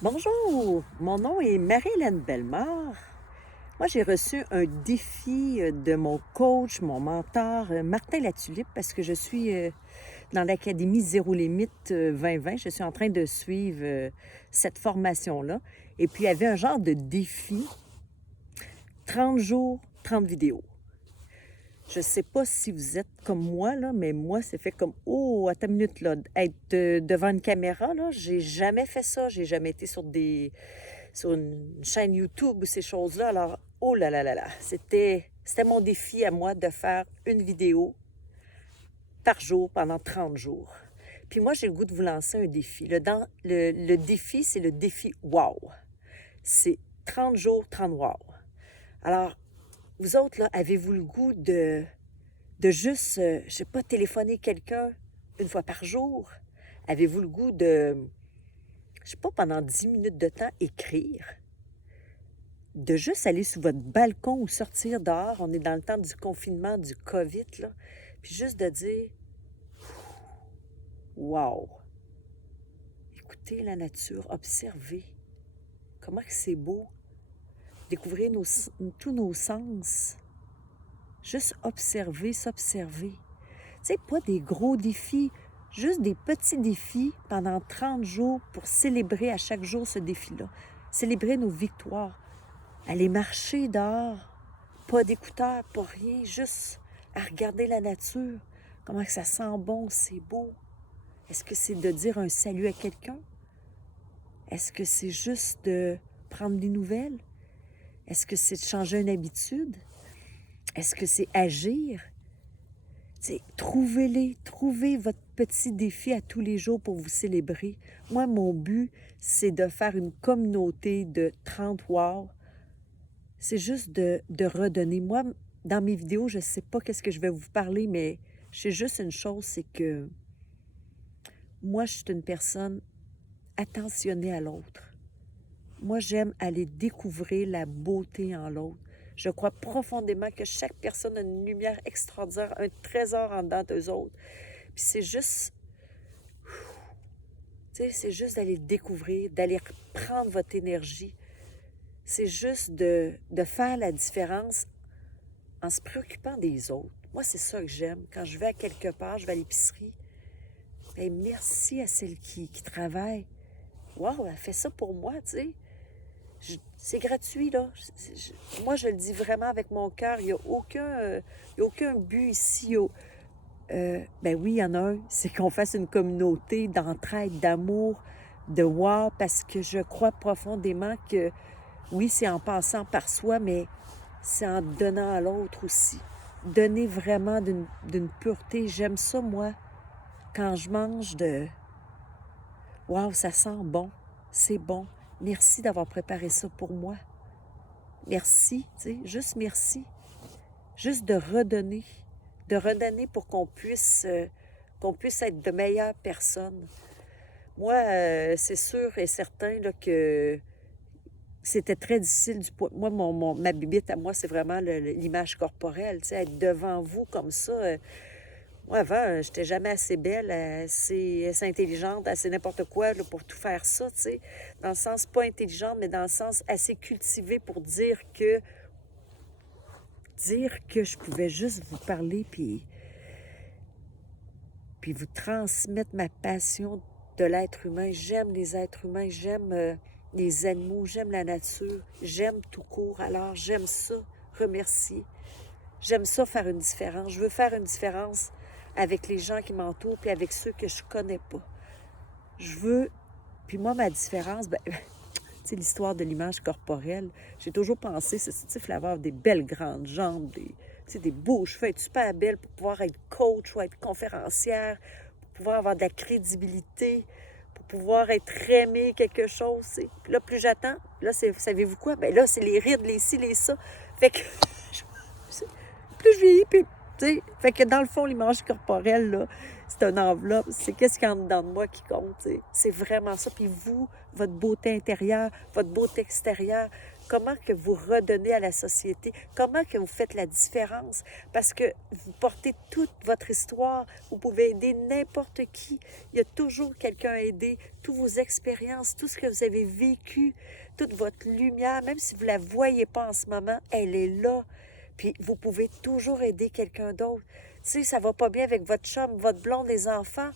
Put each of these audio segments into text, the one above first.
Bonjour, mon nom est Marie-Hélène Bellemare. Moi, j'ai reçu un défi de mon coach, mon mentor, Martin Latulippe, parce que je suis dans l'Académie Zéro Limite 2020. Je suis en train de suivre cette formation-là. Et puis, il y avait un genre de défi, 30 jours, 30 vidéos. Je sais pas si vous êtes comme moi, là, mais moi, c'est fait comme, oh, attends une minute, là, être devant une caméra, là, j'ai jamais fait ça. J'ai jamais été sur une chaîne YouTube ou ces choses-là. Alors, oh là là là là, c'était mon défi à moi de faire une vidéo par jour pendant 30 jours. Puis moi, j'ai le goût de vous lancer un défi. Le défi, c'est le défi wow. C'est 30 jours, 30 wow. Alors, vous autres, là, avez-vous le goût de juste, je sais pas, téléphoner quelqu'un une fois par jour? Avez-vous le goût de, je sais pas, pendant 10 minutes de temps, écrire? De juste aller sur votre balcon ou sortir dehors, on est dans le temps du confinement, du COVID, là, puis juste de dire « Wow! » Écoutez la nature, observez comment que c'est beau, découvrir tous nos sens, juste observer, s'observer. Tu sais, pas des gros défis, juste des petits défis pendant 30 jours pour célébrer à chaque jour ce défi-là, célébrer nos victoires. Aller marcher dehors, pas d'écouteurs, pas rien, juste à regarder la nature. Comment que ça sent bon, c'est beau. Est-ce que c'est de dire un salut à quelqu'un? Est-ce que c'est juste de prendre des nouvelles? Est-ce que c'est de changer une habitude? Est-ce que c'est agir? Trouvez votre petit défi à tous les jours pour vous célébrer. Moi, mon but, c'est de faire une communauté de 30 wow. C'est juste de redonner. Moi, dans mes vidéos, je ne sais pas qu'est-ce que je vais vous parler, mais je sais juste une chose, c'est que moi, je suis une personne attentionnée à l'autre. Moi, j'aime aller découvrir la beauté en l'autre. Je crois profondément que chaque personne a une lumière extraordinaire, un trésor en dedans d'eux autres. Puis c'est juste, tu sais, c'est juste d'aller le découvrir, d'aller prendre votre énergie. C'est juste de faire la différence en se préoccupant des autres. Moi, c'est ça que j'aime. Quand je vais à quelque part, je vais à l'épicerie, bien, merci à celle qui travaille. Wow, elle fait ça pour moi, tu sais. C'est gratuit, là. Moi, je le dis vraiment avec mon cœur. Il n'y a aucun but ici. Ben oui, il y en a un. C'est qu'on fasse une communauté d'entraide, d'amour, de wow, parce que je crois profondément que, oui, c'est en passant par soi, mais c'est en donnant à l'autre aussi. Donner vraiment d'une pureté. J'aime ça, moi, quand je mange de wow, ça sent bon, c'est bon. Merci d'avoir préparé ça pour moi. Merci, tu sais, juste merci. Juste de redonner pour qu'on puisse être de meilleures personnes. Moi, c'est sûr et certain là, que c'était très difficile du poids. Moi, ma bibite à moi, c'est vraiment l'image corporelle. Tu sais, être devant vous comme ça. Moi, avant, j'étais jamais assez belle, assez intelligente, assez n'importe quoi là, pour tout faire ça, tu sais. Dans le sens pas intelligente, mais dans le sens assez cultivée pour dire que je pouvais juste vous parler puis vous transmettre ma passion de l'être humain. J'aime les êtres humains, j'aime les animaux, j'aime la nature, j'aime tout court. Alors, j'aime ça, remercier. J'aime ça faire une différence. Je veux faire une différence avec les gens qui m'entourent puis avec ceux que je connais pas. Je veux... Puis moi, ma différence, ben, tu sais, l'histoire de l'image corporelle, j'ai toujours pensé, c'est Steve avoir des belles grandes jambes, des beaux cheveux, être super belle pour pouvoir être coach ou être conférencière, pour pouvoir avoir de la crédibilité, pour pouvoir être aimée quelque chose. Puis là, plus j'attends, là, savez-vous quoi? Ben là, c'est les rides, les ci, les ça. Fait que plus je vieillis, puis, tu sais, fait que dans le fond, l'image corporelle, là, c'est une enveloppe, c'est qu'est-ce qu'il y a en dedans de moi qui compte, t'sais. C'est vraiment ça. Puis vous, votre beauté intérieure, votre beauté extérieure, comment que vous redonnez à la société, comment que vous faites la différence, parce que vous portez toute votre histoire, vous pouvez aider n'importe qui, il y a toujours quelqu'un à aider, toutes vos expériences, tout ce que vous avez vécu, toute votre lumière, même si vous ne la voyez pas en ce moment, elle est là, puis vous pouvez toujours aider quelqu'un d'autre. Tu sais, ça va pas bien avec votre chum, votre blonde, les enfants.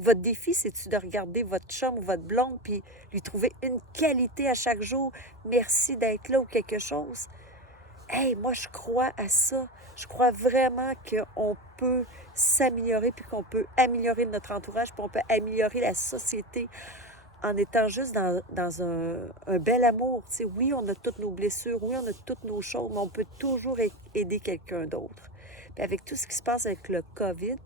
Votre défi, c'est-tu de regarder votre chum ou votre blonde puis lui trouver une qualité à chaque jour? Merci d'être là ou quelque chose. Hey, moi, je crois à ça. Je crois vraiment qu'on peut s'améliorer puis qu'on peut améliorer notre entourage puis on peut améliorer la société en étant juste dans un bel amour. Tu sais, oui, on a toutes nos blessures, oui, on a toutes nos choses, mais on peut toujours aider quelqu'un d'autre. Puis avec tout ce qui se passe avec le COVID,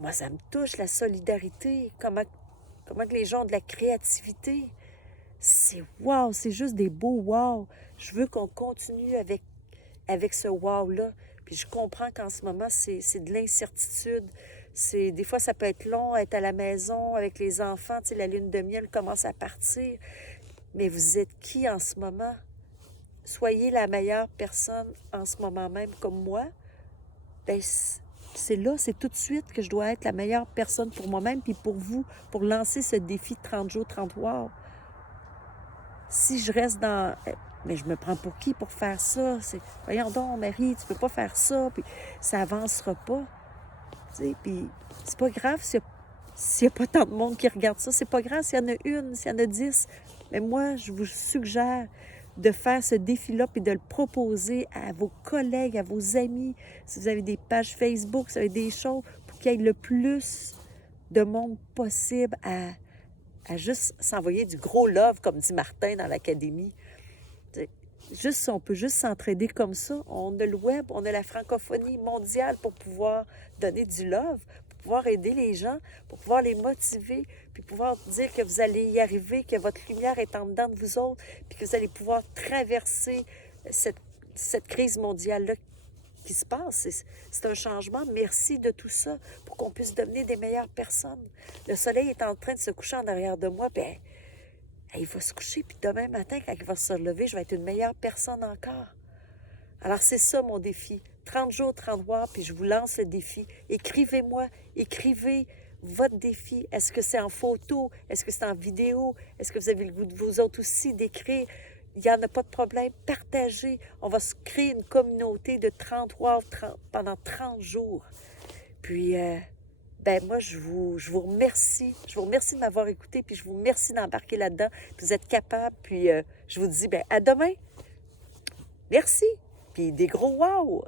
moi, ça me touche, la solidarité, comment que les gens ont de la créativité. C'est wow, c'est juste des beaux wow. Je veux qu'on continue avec ce wow-là. Puis je comprends qu'en ce moment, c'est de l'incertitude. Des fois, ça peut être long, être à la maison avec les enfants. Tu sais, la lune de miel commence à partir. Mais vous êtes qui en ce moment? Soyez la meilleure personne en ce moment même, comme moi. Bien, c'est là, c'est tout de suite que je dois être la meilleure personne pour moi-même puis pour vous, pour lancer ce défi de 30 jours, 30 wow. Si je reste dans... Mais je me prends pour qui pour faire ça? Voyons donc, Marie, tu peux pas faire ça, puis ça avancera pas. Puis c'est pas grave s'il n'y a pas tant de monde qui regarde ça. C'est pas grave s'il y en a une, s'il y en a 10. Mais moi, je vous suggère de faire ce défi-là puis de le proposer à vos collègues, à vos amis. Si vous avez des pages Facebook, si vous avez des choses, pour qu'il y ait le plus de monde possible à juste s'envoyer du gros love, comme dit Martin dans l'académie. On peut juste s'entraider comme ça. On a le web, on a la francophonie mondiale pour pouvoir donner du love, pour pouvoir aider les gens, pour pouvoir les motiver, puis pouvoir dire que vous allez y arriver, que votre lumière est en dedans de vous autres, puis que vous allez pouvoir traverser cette crise mondiale-là qui se passe. C'est un changement. Merci de tout ça pour qu'on puisse devenir des meilleures personnes. Le soleil est en train de se coucher en arrière de moi, bien, il va se coucher, puis demain matin, quand il va se relever, je vais être une meilleure personne encore. Alors, c'est ça mon défi. 30 jours, 30 mois, puis je vous lance le défi. Écrivez-moi, écrivez votre défi. Est-ce que c'est en photo? Est-ce que c'est en vidéo? Est-ce que vous avez le goût de vous autres aussi d'écrire? Il n'y en a pas de problème. Partagez. On va se créer une communauté de 30 pendant 30 jours. Puis, moi, je vous remercie. Je vous remercie de m'avoir écouté, puis je vous remercie d'embarquer là-dedans. Vous êtes capable, puis je vous dis, à demain. Merci. Puis des gros wow!